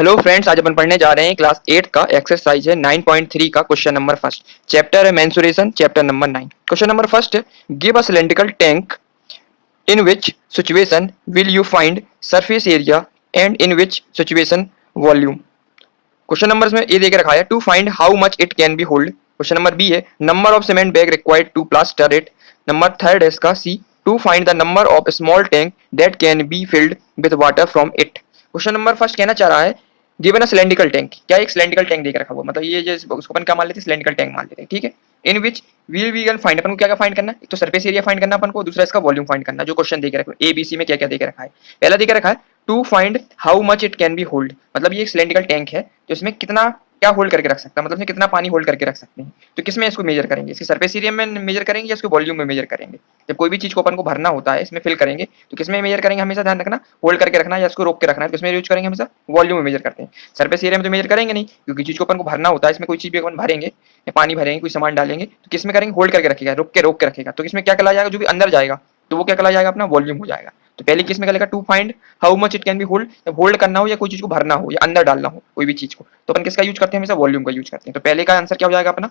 Hello friends, आज अपन पढ़ने जा रहे हैं क्लास 8 का एक्सरसाइज है 9.3 का क्वेश्चन नंबर फर्स्ट। चैप्टर है mensuration, chapter number 9। Question number first है, give a cylindrical tank in which situation will you find surface area and in which situation volume. Question number में ये देकर रखा है, to find how much it can be hold. Question number B है, number of cement bag required to plaster it. Number third है इसका C, to find the number of small tank that can be filled with water from it. Question number first कहना चाह रहा है, given a cylindrical tank, क्या एक cylindrical tank देकर रखा हुआ, मतलब ये जो उसको अपन क्या मान लेते हैं, सिलेंड्रिकल टैंक मान लेते हैं, ठीक है। इन विच वी कैन फाइंड, अपन को क्या क्या फाइंड करना है, एक तो सरफेस एरिया फाइंड करना अपन को, दूसरा इसका वॉल्यूम फाइंड करना, जो क्वेश्चन देकर रखा है ए बी सी में क्या क्या देकर रखा है। पहला देकर रखा है, to find how much it can be hold, मतलब ये एक सिलेंड्रिकल टैंक है तो इसमें कितना क्या होल्ड करके रख सकता है, मतलब इसमें कितना पानी होल्ड करके रख सकते हैं। तो किसमें इसको मेजर करेंगे, इसके सरफेस एरिया में मेजर करेंगे या इसके वॉल्यूम में मेजर करेंगे। जब कोई भी चीज को अपन को भरना होता है, इसमें फिल करेंगे, तो किसमें मेजर करेंगे, हमेशा ध्यान रखना, होल्ड करके रखना है या इसको रोक के रखना है, तो किसमें यूज करेंगे, हमेशा वॉल्यूम में मेजर करते हैं। सरफेस एरिया में तो मेजर करेंगे नहीं, क्योंकि चीज को अपन को भरना होता है, इसमें कोई चीज भी अपन भरेंगे या पानी भरेंगे, कोई सामान डालेंगे, तो किसमें करेंगे, होल्ड करके रखेगा, रोक के रखेगा, तो किसमें क्या कहला जाएगा, जो भी अंदर जाएगा तो वो क्या कहला जाएगा, अपना वॉल्यूम हो जाएगा। तो पहले केस में क्या लिखा, to find how much it can be hold, जब होल्ड करना हो या कोई चीज को भरना हो या अंदर डालना हो कोई भी चीज को, तो अपन किसका यूज करते हैं, हमेशा वॉल्यूम का यूज करते हैं। तो पहले का आंसर क्या हो जाएगा अपना,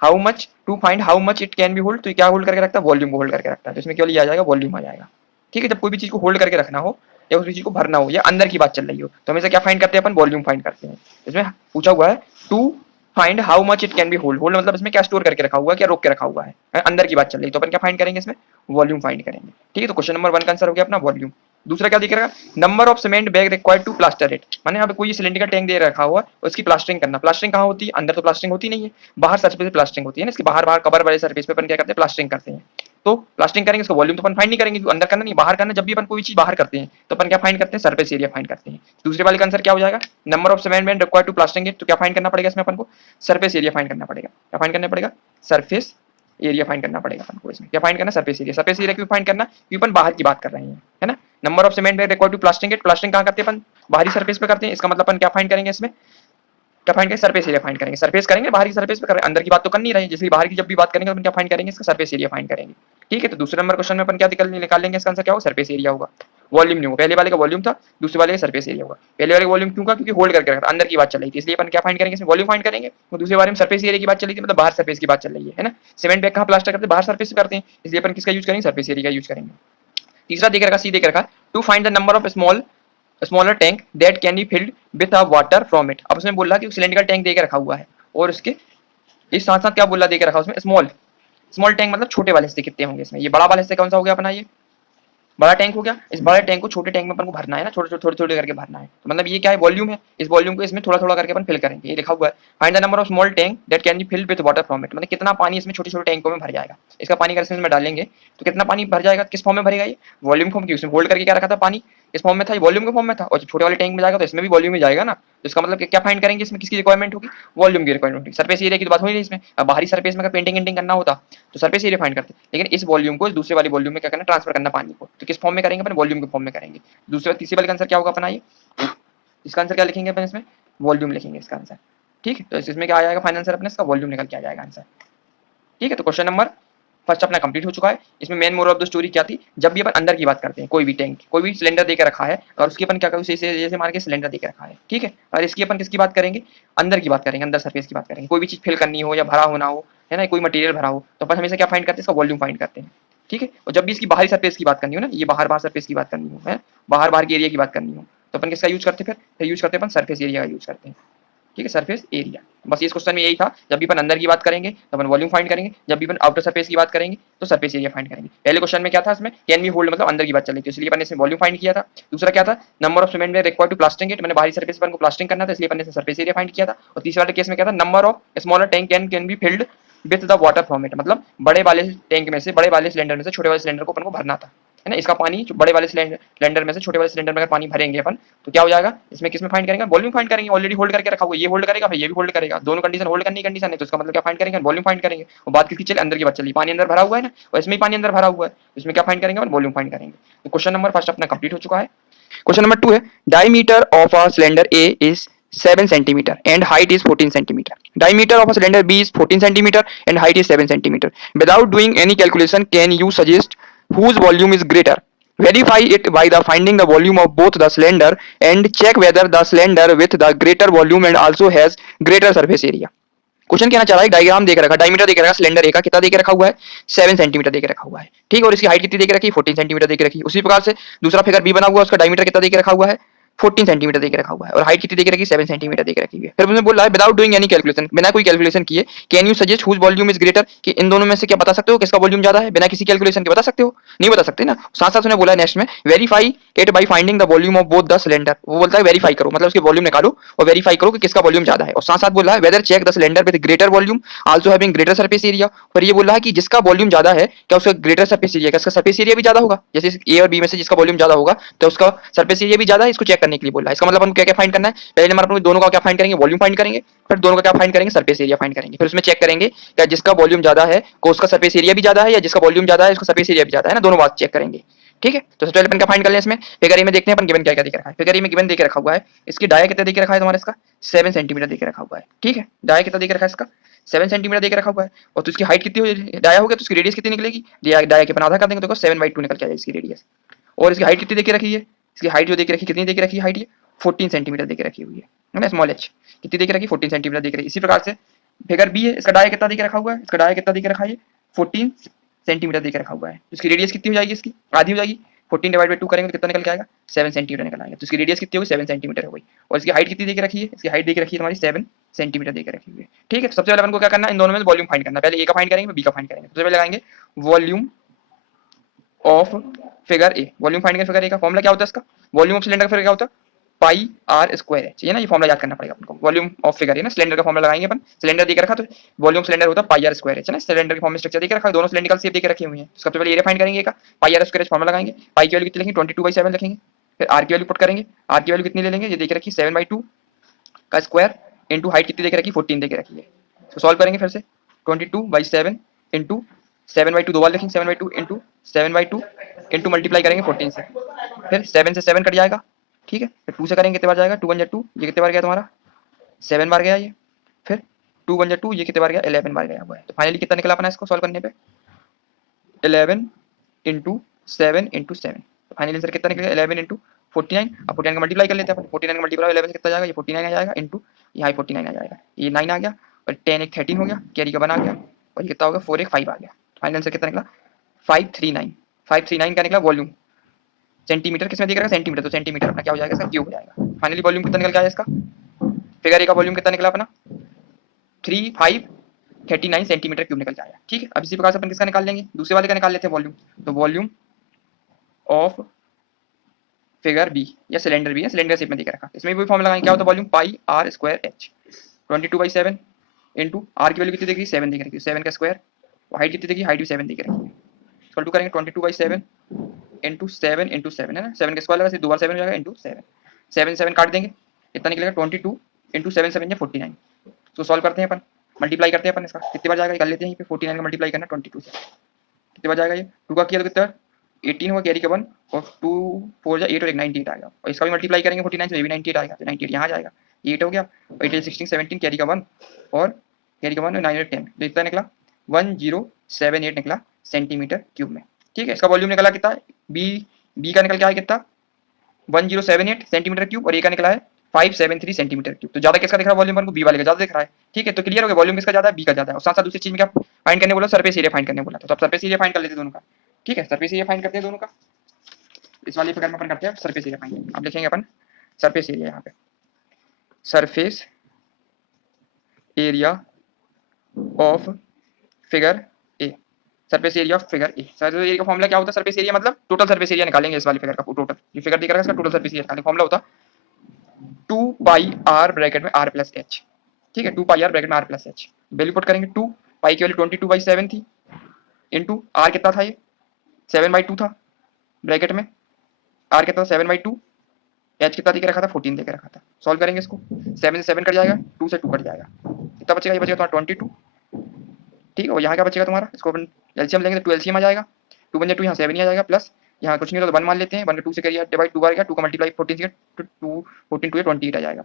how much, to find how much it can be hold, तो क्या होल्ड करके रखता है, वॉल्यूम को होल्ड करके रखता है, तो इसमें क्या लिया जाएगा, वॉल्यूम आ जाएगा। ठीक है, जब कोई भी चीज को होल्ड करके रखना हो या उस चीज को भरना हो या अंदर की बात चल रही हो, तो हमेशा क्या फाइंड करते हैं अपन, वॉल्यूम फाइंड करते हैं। इसमें पूछा हुआ है, to find how much it can be hold, hold मतलब इसमें क्या स्टोर करके रखा हुआ है, क्या रोक के रखा हुआ है, अंदर की बात चल रही है, तो अपन क्या फाइंड करेंगे, इसमें वॉल्यूम फाइंड करेंगे। ठीक है, तो क्वेश्चन नंबर 1 का आंसर हो गया अपना वॉल्यूम। दूसरा क्या दिख रहा है, number of cement bag required to plaster it, माने यहाँ पे कोई सिलेंडर का टैंक दे रखा हुआ उसकी प्लास्टरिंग करना। प्लास्टरिंग कहाँ होती है, अंदर तो प्लास्टरिंग होती नहीं है, बाहर सरफेस पे प्लास्टरिंग होती है ना, इसके बाहर बाहर कवर वाले सरफेस पे अपन क्या करते हैं, प्लास्टरिंग करते हैं। तो प्लास्टरिंग करेंगे, इसका वॉल्यूम तो अपन फाइंड नहीं करेंगे, अंदर करना नहीं बाहर करना, जब भी अपन कोई चीज बाहर करते हैं तो अपन क्या फाइंड करते हैं, सरफेस एरिया फाइंड करते हैं। दूसरे वाले का आंसर क्या हो जाएगा, number of cement bag required to plastering it, तो क्या फाइंड करना पड़ेगा इसमें अपन को, सरफेस एरिया फाइंड करना पड़ेगा। क्या फाइंड करना पड़ेगा, सरफेस एरिया फाइंड करना पड़ेगा अपन को। इसमें क्या फाइंड करना, सरफेस एरिया। सरफेस एरिया क्यों फाइंड करना, क्योंकि अपन बाहर की बात कर रहे हैं, है ना। Number of cement bag required to plastering it, plastering कहाँ करते हैं अपन, बाहरी सरफेस पे करते हैं, इसका मतलब अपन क्या फाइंड करेंगे, इसमें क्या फाइंड करेंगे, सरफेस एरिया फाइंड करेंगे। सरफेस करेंगे, बाहरी सरफेस पे कर रहे हैं, अंदर की बात तो कर नहीं रहे हैं, जिसलिए बाहर की जब भी बात करेंगे अपन क्या फाइंड करेंगे, इसका सरफेस एरिया फाइंड करेंगे। ठीक है, तो दूसरे नंबर क्वेश्चन में अपन क्या निकाल लेंगे, इसका आंसर क्या होगा, सरफेस एरिया होगा, वॉल्यूम नहीं होगा। पहले वाले का वॉल्यूम था, दूसरे वाले का सरफेस एरिया होगा। पहले वाले का वॉल्यूम क्यों का, क्योंकि होल्ड करके रखा, अंदर की बात चल रही थी, इसलिए अपन क्या फाइंड करेंगे, इसमें वॉल्यूम फाइंड करेंगे। और दूसरे बारे में सरफेस एरिया की बात चल रही थी, मतलब बाहर सरफेस की बात चल रही है ना। सीमेंट बैग कहाँ प्लास्टर करते हैं, बाहर सरफेस पे करते हैं, इसलिए अपन किसका यूज करेंगे, सरफेस एरिया का यूज करेंगे। तीसरा देख रखा, सी देख रखा, to find the number of smaller tank that can be filled with a water from it. अब उसमें बोल रहा कि सिलेंड्रिकल टैंक देकर रखा हुआ है और उसके इस साथ साथ क्या बोला देकर रखा उसमें, स्मॉल स्मॉल टैंक मतलब छोटे वाले हिस्से कितने होंगे इसमें। ये बड़ा वाला हिस्सा कौन सा हो गया अपना, ये बड़ा टैंक हो गया। इस बड़े टैंक को छोटे टैंक में अपन को भरना है ना, छोटे छोटे थोड़े थोड़े करके भरना है, तो मतलब ये क्या है, वॉल्यूम है। इस वॉल्यूम को इसमें थोड़ा थोड़ा करके अपन फिल करेंगे। ये लिखा हुआ है, find the number of small tank that can be filled with water from it, मतलब कितना पानी इसमें छोटे छोटे टैंकों में भर जाएगा। इसका पानी अगर इसमें डालेंगे तो कितना पानी भर जाएगा, किस फॉर्म में भरेगा, ये वॉल्यूम फॉर्म की, उसमें होल्ड करके क्या रखा था पानी, इस फॉर्म में था, ये वॉल्यूम के फॉर्म में था। और छोटे वाले टैंक में जाएगा तो इसमें भी वॉल्यूम में जाएगा ना, तो इसका मतलब क्या फाइंड करेंगे, इसमें किसकी रिक्वायरमेंट होगी, वॉल्यूम की रिक्वायरमेंट होगी। सरफेस एरिया की तो बात हुई नहीं इसमें। अब बाहरी सरफेस में अगर पेंटिंग एंटिंग करना होता तो सरफेस एरिया फाइंड करते, लेकिन इस वॉल्यूम को दूसरे वाली वॉल्यूम में क्या करना, ट्रांसफर करना पानी को, तो किस फॉर्म में करेंगे अपन, वॉल्यूम के फॉर्म में करेंगे। दूसरे तीसरे वाले का आंसर क्या होगा अपना, ये इसका आंसर क्या लिखेंगे अपन, इसमें वॉल्यूम लिखेंगे इसका आंसर। ठीक है, तो इसमें क्या आ जाएगा फाइनल आंसर अपने, इसका वॉल्यूम निकल के आ जाएगा आंसर। ठीक है, तो क्वेश्चन नंबर फर्स्ट अपना कंप्लीट हो चुका है। इसमें main moral of the story क्या थी, जब भी अपन अंदर की बात करते हैं, कोई भी टैंक कोई भी सिलेंडर देकर रखा है और उसकी अपन क्या करें, जैसे मान के सिलेंडर देकर रखा है, ठीक है, और इसकी अपन किसकी बात करेंगे, अंदर की बात करेंगे, अंदर सरफेस की बात करेंगे। कोई भी चीज फिल करनी हो या भरा होना हो, है ना, कोई मटेरियल भरा हो, तो अपन हमेशा क्या फाइंड करते हैं, इसका वॉल्यूम फाइंड करते हैं। ठीक है, और जब भी इसकी बाहरी सरफेस की बात करनी हो ना, ये बाहर बाहर सरफेस की बात करनी हो, है बाहर बाहर के एरिया की बात करनी हो, तो अपन किसका यूज करते हैं, फिर यूज करते हैं अपन सरफेस एरिया का यूज करते हैं। ठीक है, सरफेस एरिया। बस इस क्वेश्चन में यही था, जब भी अपन अंदर की बात करेंगे तो अपन वॉल्यूम फाइंड करेंगे, जब भी अपन आउटर सरफेस की बात करेंगे तो सरफेस एरिया फाइंड करेंगे। पहले क्वेश्चन में क्या था, इसमें कैन बी होल्ड मतलब अंदर की बात चल रही थी, इसलिए अपन ने इसमें वॉल्यूम फाइंड किया था। दूसरा क्या था, नंबर ऑफ सीमेंट में रिक्वायर्ड टू प्लास्टरिंग इट, मैंने बाहरी सरफेस पर प्लास्टरिंग करना था, इसलिए अपन ने सरफेस एरिया फाइंड किया था। और तीसरे वाले केस में क्या था, number of smaller tank can be filled with the water from it, मतलब बड़े वाले टैंक में से, बड़े वाले सिलेंडर में से छोटे वाले सिलेंडर को अपन को भरना था, है ना। इसका पानी बड़े वाले सिलेंडर में से छोटे वाले सिलेंडर में अगर पानी भरेंगे अपन, तो क्या हो जाएगा, इसमें किसमें फाइंड करेंगे, वॉल्यूम फाइंड करेंगे। ऑलरेडी होल्ड करके रखा हुआ, ये होल्ड करेगा फिर ये भी होल्ड करेगा, दोनों कंडीशन होल्ड करनी कंडीशन है, तो इसका मतलब क्या फाइंड करेंगे, वॉल्यूम फाइंड करेंगे। और बात किसकी चले, अंदर की बात चली, पानी अंदर भरा हुआ है ना, और इसमें भी पानी अंदर भरा हुआ है, इसमें क्या फाइंड करेंगे, वॉल्यूम फाइंड करेंगे। तो क्वेश्चन नंबर फर्स्ट अपना कंप्लीट हो चुका है। क्वेश्चन नंबर 2 है, diameter of a cylinder A is 7 centimeter and height is 14 centimeter. Diameter of a cylinder B is 14 centimeter and height is 7 centimeter. Without doing any calculation, can you suggest whose volume is greater? verify it by the finding the volume of both the cylinder and check whether the cylinder with the greater volume and also has greater surface area. Question कहना चाह रहा है diagram देख रखा, diameter देख रखा, cylinder ए का कितना देके रखा हुआ है 7 सेंटीमीटर देके रखा हुआ है, ठीक है, और इसकी हाइट कितनी देके रखी है 14 सेंटीमीटर देके रखी है। उसी प्रकार से दूसरा फिगर बी बना हुआ है, उसका डायमीटर कितना देके रखा हुआ है 14 सेंटीमीटर देके रखा हुआ है और हाइट कितनी देके रखी है 7 सेंटीमीटर देके रखी हुई है। फिर मुझे बोल रहा है विदाउट डूइंग एनी कैलकुलेशन, बिना कोई कैलकुलेशन किए can you suggest whose volume is greater, कि इन दोनों में से क्या बता सकते हो किसका वॉल्यूम ज्यादा है, बिना किसी कैलकुलेशन के बता सकते हो, नहीं बता सकते ना। साथ साथ उन्हें बोला है नेक्स्ट में verify it by finding the volume of both the cylinder, वो बोलता है वेरीफाई करो मतलब उसके वॉल्यूम निकालो और वेरीफाई करो कि किसका वॉल्यूम ज्यादा है, और साथ साथ बोल रहा है whether check the cylinder with greater volume also having greater surface area, और ये बोल रहा है कि जिसका वॉल्यूम ज्यादा है क्या उसका ग्रेटर सरफेस एरिया, क्या उसका सरफेस एरिया भी ज्यादा होगा, जैसे ए और बी में से जिसका वॉल्यूम ज्यादा होगा तो उसका सरफेस एरिया भी ज्यादा है, इसको चेक करने के लिए बोल रहा है। इसका मतलब हम क्या क्या फाइंड करना है, पहले नंबर पर दोनों का क्या फाइंड करेंगे वॉल्यूम फाइंड करेंगे, फिर दोनों का क्या फाइंड करेंगे सरफेस एरिया फाइंड करेंगे, फिर उसमें चेक करेंगे क्या जिसका वॉल्यूम ज्यादा है को उसका सरफेस एरिया भी ज्यादा है या जिसका वॉल्यूम ज्यादा है उसका सरफेस एरिया भी ज्यादा है ना, दोनों बात चेक करेंगे। ठीक है, तो सबसे पहले अपन क्या फाइंड कर लें इसमें फिगर ए में देखते हैं अपन गिवन क्या क्या देख रखा है। फिगर ए में गिवन देके रखा हुआ है इसकी डाया कितना देके रखा है तुम्हारा इसका 7 सेंटीमीटर देके रखा हुआ है, ठीक है, डाया कितना देके रखा है इसका 7 सेंटीमीटर देके रखा हुआ है, और तो इसकी हाइट कितनी हो डाया हो गया तो उसकी रेडियस कितनी निकलेगी, डाया के अपन आधा कर देंगे तो 7/2 निकल के आ जाएगी इसकी रेडियस, और इसकी हाइट कितनी देके रखी है, इसकी हाइट जो देके रखी कितनी देके रखी है हाइट ये 14 सेंटीमीटर देके रखी हुई है ना, स्मॉल एच कितनी देके रखी 14 सेंटीमीटर देके रखी। इसी प्रकार से फिगर बी है, इसका डाया कितना देके रखा हुआ है, इसका डाया कितना देके रखा है 14 सेंटीमीटर देके रखा हुआ है, तो इसकी रेडियस कितनी हो जाएगी इसकी आधी हो जाएगी, 14/2 करेंगे तो कितना निकल के आएगा 7 सेंटीमीटर निकल आएगा, तो इसकी रेडियस कितनी होगी 7 सेंटीमीटर हो गई, और इसकी हाइट कितनी देके रखी है, इसकी हाइट देके रखी है तुम्हारी 7 सेंटीमीटर देके रखी हुई है। ठीक है, तो सबसे पहले अपन को क्या करना है इन दोनों में वॉल्यूम फाइंड करना है, पहले ए का फाइंड करेंगे बी का फाइंड करेंगे। सबसे पहले लगाएंगे volume of figure A, volume find करेंगे फिगर ए का फॉर्मूला क्या होता है इसका, वॉल्यूम ऑफ सिलेंडर का फिगर क्या होता है पाई आर स्क्वायर है, चाहिए ना, ये फॉर्मूला याद करना पड़ेगा आपको, वॉल्यूम ऑफ फिगर है ना, सिलेंडर का फॉर्मूला लगाएंगे अपन, सिलेंडर देके रखा तो वॉल्यूम सिलेंडर होता है पाई आर स्क्वायर है ना, सिलेंडर की फॉर्म में स्ट्रक्चर देके रखा, दोनों सिलेंड्रिकल शेप देके रखे हुए हैं, सबसे पहले एरिया फाइंड करेंगे का पाई आर स्क्वायर फॉर्मूला लगाएंगे, पाई की वैल्यू कितनी लिखेंगे 22/7 लिखेंगे, फिर आर की वैल्यू पुट करेंगे, आर की वैल्यू कितनी ले लेंगे ये देके रखी 7/2 का स्क्वायर इंटू हाइट कितनी देके रखी 14 देके रखी है, तो सॉल्व करेंगे फिर से 22/7 इंटू 7/2 दो बार लिखेंगे 7/2 इंटू 7/2 इंटू मल्टीप्लाई करेंगे 14 से, फिर 7 से 7 कट जाएगा, ठीक है, फिर 2 से करेंगे कितने बार जाएगा 2 1 2, ये कितने बार गया तुम्हारा 7 बार गया ये, फिर 2 1 2 ये कितने बार गया 11 बार गया हुआ है, तो फाइनली कितना निकला अपना इसको सॉल्व करने पे 11 इंटू 7 इंटू 7, तो फाइनल आंसर कितना निकलेगा 11 इंटू 49, अब 49 का मल्टीप्लाई कर लेते हैं अपन, 49 का मल्टीप्लाई 11 से कितना जाएगा ये 49 आ जाएगा इंटू यहाँ 49 आ जाएगा, ये 9 आ गया और 10 एक 13 हो गया, कैरी का 1 आ गया और ये कितना होगा 4 एक 5 आ गया, फाइनल आंसर कितना निकला 539, 539 का निकला वॉल्यूम, सेंटीमीटर किसमें दिख रहा है सेंटीमीटर, तो सेंटीमीटर अपना क्या हो जाएगा इसका क्यूब हो जाएगा। फाइनली वॉल्यूम कितना निकल के आया इसका फिगर ए का वॉल्यूम कितना निकला अपना 3539 सेंटीमीटर क्यूब निकल के आया। ठीक है, अब इसी प्रकार से अपन किसका निकाल लेंगे दूसरे वाले का निकाल लेते हैं वॉल्यूम, तो वॉल्यूम ऑफ फिगर बी या सिलेंडर बी है, सिलेंडर शेप में दिख रखा, इसमें भी फॉर्मूला लगाएंगे क्या होता है volume pi r square h 22/7 into r की वैल्यू कितनी दिख रही है 7 दिख रही है 7 का स्क्वायर, हाइट कितनी दिखी हाइट भी 7 दिख रही है, इक्वल टू करेंगे 22/7 इंटू 7 इंटू 7 है ना, 7 का स्क्वायर लगा दो बार 7 हो जाएगा इंटू 7, 7 7 काट देंगे कितना निकलेगा 22 इंटू 7 7 49, तो सॉल्व करते हैं अपन मल्टीप्लाई करते हैं अपन इसका कितनी बार जाएगा कर लेते हैं, 49 का मल्टीप्लाई करना 22 से कितनी बार जाएगा ये 2 का किया तो कितना 18 होगा कैरी का 1 और 2 4 जा 8 और 1 98 आएगा, और इसका भी मल्टीप्लाई करेंगे 49 से ये भी 98 आएगा, तो 98 यहाँ जाएगा 8 हो गया और 8 16 17 कैरी का 1 और कैरी का 1 9 और 10, तो इतना निकला 1078 निकला सेंटीमीटर क्यूब में। ठीक है, इसका वॉल्यूम निकला कितना बी का निकल के आया कितना 1078 सेंटीमीटर क्यूब और ए का निकला है 573 सेंटीमीटर क्यूब, तो ज्यादा किसका दिख रहा है वॉल्यूम को बी वाले का ज्यादा दिख रहा है। ठीक है, तो क्लियर हो गया वॉल्यूम किसका ज्यादा है बी का ज्यादा है, और साथ साथ दूसरी चीज में क्या फाइंड करने बोला सरफेस एरिया फाइंड करने बोला, तो अब सरफेस एरिया फाइंड कर लेते हैं दोनों का। ठीक है, सरफेस एरिया फाइंड करते हैं दोनों का, इस वाली फिगर में अपन करते हैं सरफेस एरिया फाइंड, अब लिखेंगे अपन सरफेस एरिया यहाँ पे surface area of figure A, surface area of figure A, surface area का फॉर्मूला क्या होता है सरफेस एरिया मतलब टोटल सरफेस एरिया निकालेंगे इस वाली फिगर का टोटल, ये फिगर दिख रहा है इसका टोटल सरफेस एरिया निकालेंगे, फॉर्मूला होता 2 पाई आर ब्रैकेट में आर प्लस एच, ठीक है 2 पाई आर ब्रैकेट में r plus h, value put करेंगे 2 पाई की वैल्यू 22/7 थी इंटू आर कितना था ये 7/2 था ब्रैकेट में, आर कितना 7/2, एच कितना देके रखा था 14 देके रखा था, सॉल्व करेंगे इसको 7 से 7 कट जाएगा 2 से 2 कट जाएगा, कितना बचेगा ये बचेगा तुम्हारा 22, ठीक है, और यहाँ क्या बचेगा तुम्हारा इसको अपन एलसीएम लेंगे तो 2 एलसीएम आ जाएगा 2 बन 2 यहाँ 7 ही आ जाएगा प्लस यहाँ कुछ नहीं तो 1 मान लेते हैं 1 को 2 से करिए डिवाइड 2 बार गया 2 का मल्टीप्लाई 14 से तो 2 14 2 28 आ जाएगा,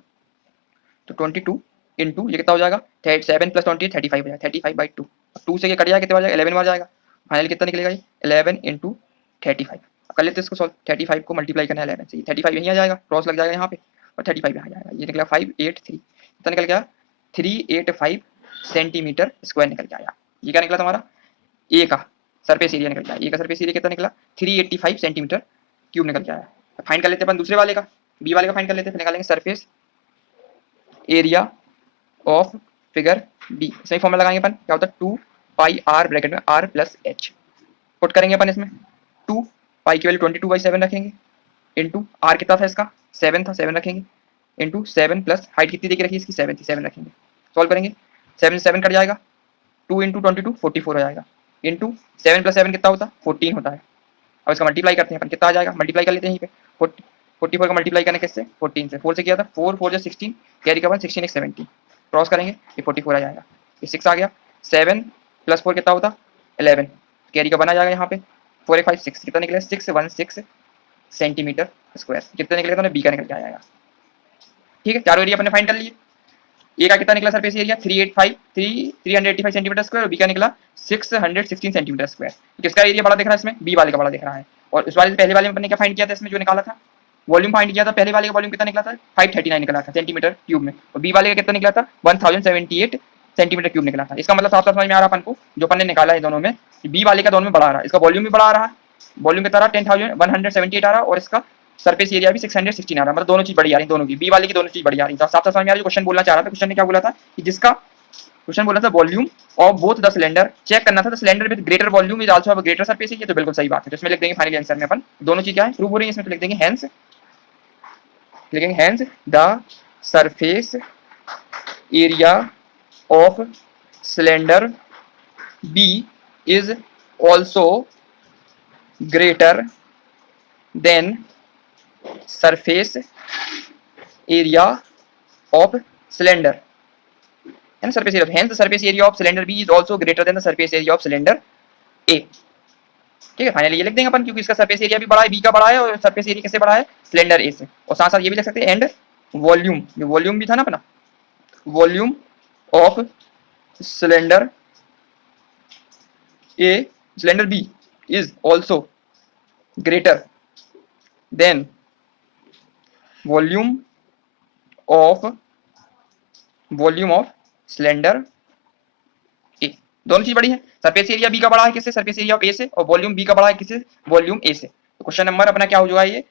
तो 22 इंटू ये कितना हो जाएगा 7 प्लस 20 35 हो जाएगा 35/2, 2 से ये कट जाएगा कितने बार जाएगा 11 बार जाएगा, फाइनल कितना निकलेगा ये 11 इंटू 35, कर लेते इसको सॉल्व। 35 को मल्टीप्लाई करना है 11 से, 35 यहीं आ जाएगा, क्रॉस लग जाएगा यहाँ पे और 35 यहाँ आ जाएगा। ये निकला 583, कितना निकल गया 385 सेंटीमीटर स्क्वायर निकल के आया। ये क्या निकला तुम्हारा ए का सरफेस एरिया निकल गया। ए का सरफेस एरिया कितना निकला 385 सेंटीमीटर क्यूब निकल के आया। फाइंड कर लेते हैं अपन दूसरे वाले का, बी वाले का फाइंड कर लेते हैं। फिर निकालेंगे surface area of figure B. सही फॉर्मूला लगाएंगे अपन, क्या होता है 2 पाई आर ब्रैकेट में आर प्लस एच पुट करेंगे अपन इसमें। 2 पाई की वैल्यू 22/7 रखेंगे इंटू आर कितना था इसका 7 था, 7 रखेंगे इंटू 7 प्लस हाइट कितनी देखी रखी इसकी 7 थी, 7 रखेंगे। सॉल्व करेंगे 7 से 7 कट जाएगा, 2 इंटू 22 44 हो जाएगा इंटू 7 प्लस 7 कितना होता है 14 होता है। अब इसका मल्टीप्लाई करते हैं अपन, कितना आ जाएगा मल्टीप्लाई कर लेते हैं यहीं पे 44 का मल्टीप्लाई करने किससे 14 से, 4 से किया था 4 4 16 कैरी का 1 16 1 17 क्रॉस करेंगे ये 44 आ जाएगा। ये 6 आ गया, 7 प्लस 4 कितना होता 11 कैरी का 1 आ जाएगा यहाँ पे 4 1 5 6 कितना निकले 616 सेंटीमीटर स्क्वायर। कितना निकलेगा तो बी का निकल के आ जाएगा। ठीक है, चारों एरिया अपने फाइंड कर लिए। ए का कितना निकला सरफेस एरिया 385 सेंटीमीटर स्क्वायर और बी का निकला 616 सेंटीमीटर स्क्वायर। किसका एरिया बड़ा दिख रहा है इसमें बी वाले का बड़ा दिख रहा है। और उस वाले पहले वाले में अपने क्या फाइंड किया था इसमें जो निकाला था वॉल्यूम फाइंड किया था, पहले वाले का वॉल्यूम कितना निकला था 539 निकला था सेंटीमीटर क्यूब में और बी वाले का कितना निकला था 1078 सेंटीमीटर क्यूब निकला था। इसका मतलब साफ साफ समझ में आ रहा है अपन को जो अपन ने निकाला है दोनों में बी वाले का दोनों में बढ़ा रहा है, इसका वॉल्यूम भी बढ़ा रहा है, वॉल्यूम कितना रहा 10,178 आ रहा है और इसका सरफेस एरिया भी 616 आ रहा है। मतलब दोनों चीज बढ़ी आ रही है, दोनों की बी वाले की दोनों चीज बढ़ी आ रही है। साफ साफ समझ में आ रहा है। क्वेश्चन बोलना चाह रहा था, क्वेश्चन ने क्या बोला था कि जिसका क्वेश्चन बोला था volume of both the cylinder check करना था, the cylinder with greater volume is also have greater surface area. तो बिल्कुल सही बात है, तो इसमें लिख देंगे फाइनली आंसर में अपन दोनों चीज क्या है प्रूव हो रही है इसमें, तो लिख देंगे हेंस, लिखेंगे hence the surface area of cylinder B is also greater than surface area of cylinder है ना, surface area hence the surface area of cylinder B is also greater than the surface area of cylinder A. ठीक है, finally ये लिख देंगे अपन क्योंकि इसका surface area भी बड़ा है, बी का बड़ा है और सरफेस एरिया किससे बड़ा है सिलेंडर ए से। और साथ साथ ये भी लिख सकते हैं एंड वॉल्यूम, जो वॉल्यूम भी था ना अपना volume of cylinder A cylinder B is also greater than volume of cylinder A. दोनों चीज बड़ी है, सरफेस एरिया बी का बड़ा है किससे सरफेस एरिया ऑफ ए से और वॉल्यूम बी का बड़ा है किससे वॉल्यूम ए से। तो क्वेश्चन नंबर अपना क्या हो जाएगा ये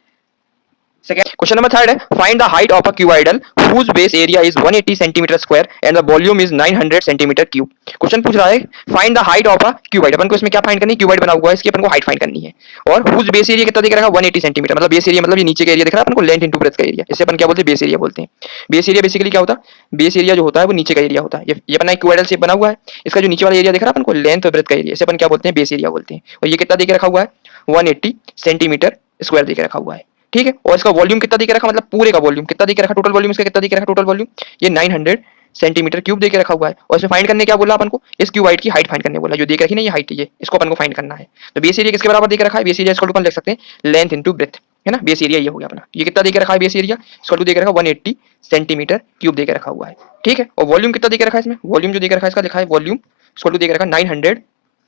सेकंड। क्वेश्चन नंबर 3 है find the height of a cuboidal whose base area is 180 centimeter square and the volume is 900 centimeter cube। Question पूछ रहा है find the height of a cuboid. अपन को इसमें क्या फाइंड करनी है क्यूबॉइड बना हुआ है इसकी अपन को हाइट फाइंड करनी है और whose base area कितना दिख रहा है 180 सेंटीमीटर मतलब बेस एरिया मतलब ये नीचे का एरिया दिख रहा है अपन को लेंथ इनटू ब्रेथ का एरिया, इसे अपन क्या बोलते हैं बेस एरिया बोलते हैं। बेस एरिया बेसिकली क्या होता है बेस एरिया जो होता है वो नीचे का एरिया होता है। ये अपना क्यूबॉइडल शेप बना हुआ है, इसका जो नीचे वाला एरिया दिख रहा है अपन को लेंथ और ब्रेथ का एरिया, इसे अपन क्या बोलते हैं बेस एरिया बोलते हैं। और ये कितना दे के रखा हुआ है 180 सेंटीमीटर स्क्वायर दे के रखा हुआ है। ठीक है, और इसका वॉल्यूम कितना दे के रखा मतलब पूरे का वॉल्यूम कितना दे के रखा टोटल वॉल्यूम इसका कितना दे के रखा टोटल वॉल्यूम ये 900 सेंटीमीटर क्यूब दे के रखा हुआ है। और इसमें फाइंड करने क्या बोला अपन को इस क्यूबॉइड की हाइट फाइंड करने बोला, जो देख रखी ना ये हाइट ये इसको अपन को फाइंड करना है। तो बेस एरिया किसके बराबर दे के रखा है बेस एरिया इसको अपन लिख सकते हैं लेंथ इनटू ब्रेथ है ना, बेस एरिया ये हो गया अपना। ये कितना दे के रखा है बेस एरिया इसको दे के रखा 180 सेंटीमीटर क्यूब दे के रखा हुआ है। ठीक है, और वॉल्यूम कितना दे के रखा है इसमें वॉल्यूम जो दे के रखा है इसका लिखा है वॉल्यूम इसको दे के रखा 900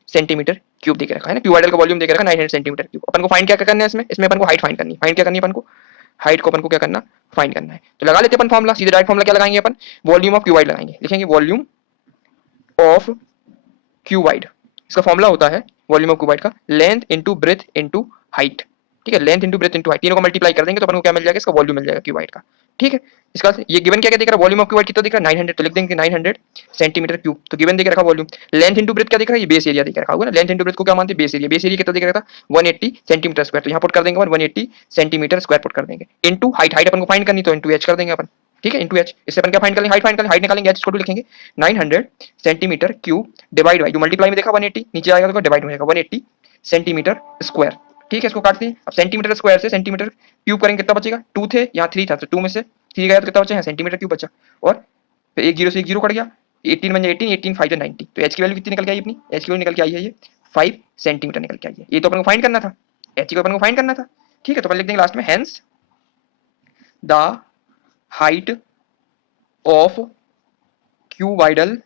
सेंटीमीटर क्यूब दे के रखा है ना, क्यूबॉइडल का वॉल्यूम दे के रखा 900 सेंटीमीटर क्यूब। अपन को फाइंड क्या करना है इसमें अपन को हाइट फाइंड करनी है। फाइंड क्या करनी है अपन को हाइट को अपन को क्या करना फाइंड करना है। तो लगा लेते अपन फॉर्मूला सीधे डायरेक्ट फॉर्मूला क्या लगाएंगे अपन वॉल्यूम ऑफ क्यूबॉइड लगाएंगे, लिखेंगे वॉल्यूम ऑफ क्यूबॉइड। इसका फॉर्मूला होता है वॉल्यूम ऑफ क्यूबॉइड का length into breadth into height. ठीक है, length into breadth into height तीनों को मल्टीप्लाई कर देंगे तो अपन को क्या मिल जाएगा इसका वॉल्यूम मिल जाएगा क्यूबॉइड का। ठीक है, इसका ये गिवन क्या क्या दिख रहा है वॉल्यूम ऑफ क्यूबॉइड कितना दिख रहा है 900 तो लिख देंगे 900 सेंटीमीटर क्यूब। तो गिवन दिख रखा वॉल्यूम लेंथ इनटू ब्रेथ क्या दिख रहा है ये बेस एरिया दिख रखा होगा ना, लेंथ इनटू ब्रेथ को क्या मानते हैं बेस एरिया। बेस एरिया कितना दिख रहा था 180 सेंटीमीटर स्क्वायर, तो यहाँ पुट कर देंगे 180 सेंटीमीटर स्क्वायर पुट कर देंगे इनटू हाइट। हाइट अपन को फाइंड करनी तो इनटू एच कर देंगे अपन। ठीक है, इनटू एच इससे अपन क्या फाइंड करेंगे हाइट फाइंड करेंगे, हाइट निकालेंगे एच को लिखेंगे 900 सेंटीमीटर क्यूब डिवाइड बाय जो मल्टीप्लाई में देखा 180 नीचे आएगा तो डिवाइड हो जाएगा 180 सेंटीमीटर स्क्वायर। ठीक है, इसको काटते हैं। अब सेंटीमीटर स्क्वायर से सेंटीमीटर क्यूब करेंगे कितना बचेगा 2 थे यहाँ 3 था तो 2 में से 3 गया तो कितना बचा यहाँ सेंटीमीटर क्यूब बचा और फिर एक जीरो से एक जीरो कट गया 18 बन जाए 18 18 5 है 90 तो एच की वैल्यू कितनी निकल के आई अपनी एच की वैल्यू निकल के आई है ये 5 सेंटीमीटर निकल के आई है। ये तो अपन को फाइंड करना था एच को अपन को फाइंड करना था। ठीक है, तो अपन लिख देंगे लास्ट में hence the height of cuboidal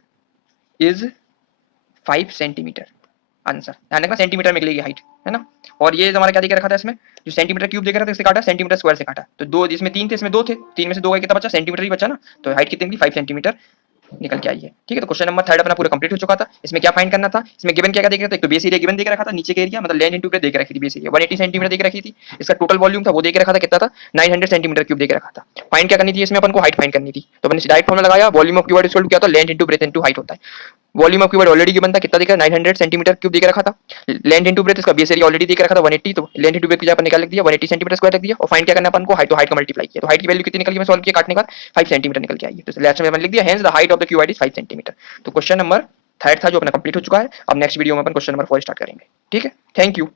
is 5 centimetre. Answer. ध्यान रखना सेंटीमीटर में निकलेगी हाइट, है ना। और ये हमारा क्या दे के रखा था इसमें, जो सेंटीमीटर क्यूब दे के रखा था इससे काटा, सेंटीमीटर स्क्वायर से काटा, तो दो जिसमें तीन थे इसमें दो थे, तीन में से दो का कितना बचा, सेंटीमीटर ही बचा ना, तो हाइट कितनी निकली 5 सेंटीमीटर निकल के आई है। ठीक है, तो क्वेश्चन नंबर थर्ड अपना पूरा कंप्लीट हो चुका था। इसमें क्या फाइंड करना था, इसमें गिवन क्या क्या देख रहा था, एक तो बेस एरिया गिवन देख रखा था, नीचे का एरिया मतलब लैंड इनटू ब्रेथ देख रखी थी, बेस एरिया 180 सेंटीमीटर देख रखी थी, इसका टोटल वॉल्यूम था वो देख रखा था कितना था 900 सेंटीमीटर क्यूब देख रखा था। फाइंड क्या करनी थी इसमें अपन को, हाइट फाइंड करनी थी, तो मैंने डायरेक्ट फॉर्मूला लगाया, volume of cube equal to क्या होता है, length into breadth into height होता है। Volume of cube already given था, कितना दिख रहा है 900 सेंटीमीटर क्यूब दिख रखा था, लेंथ इनटू ब्रेथ इसका बेस एरिया ऑलरेडी दिख रखा था 180, तो लेंथ इनटू ब्रेथ की जगह पर निकाल लिख दिया 180 सेंटीमीटर स्क्वायर लिख दिया। और फाइंड क्या करना अपन को, हाइट, तो हाइट का मल्टीप्लाई किया, तो हाइट की वैल्यू कितनी निकली, मैं सॉल्व किया काटने का 5 सेंटीमीटर निकल के आई है, तो लास्ट में मैंने लिख दिया hence the height of the cuboid is 5 centimetre. तो क्वेश्चन नंबर थर्ड था जो अपना कंप्लीट हो चुका है। अब नेक्स्ट वीडियो में अपन क्वेश्चन नंबर 4 स्टार्ट करेंगे। ठीक है, थैंक यू।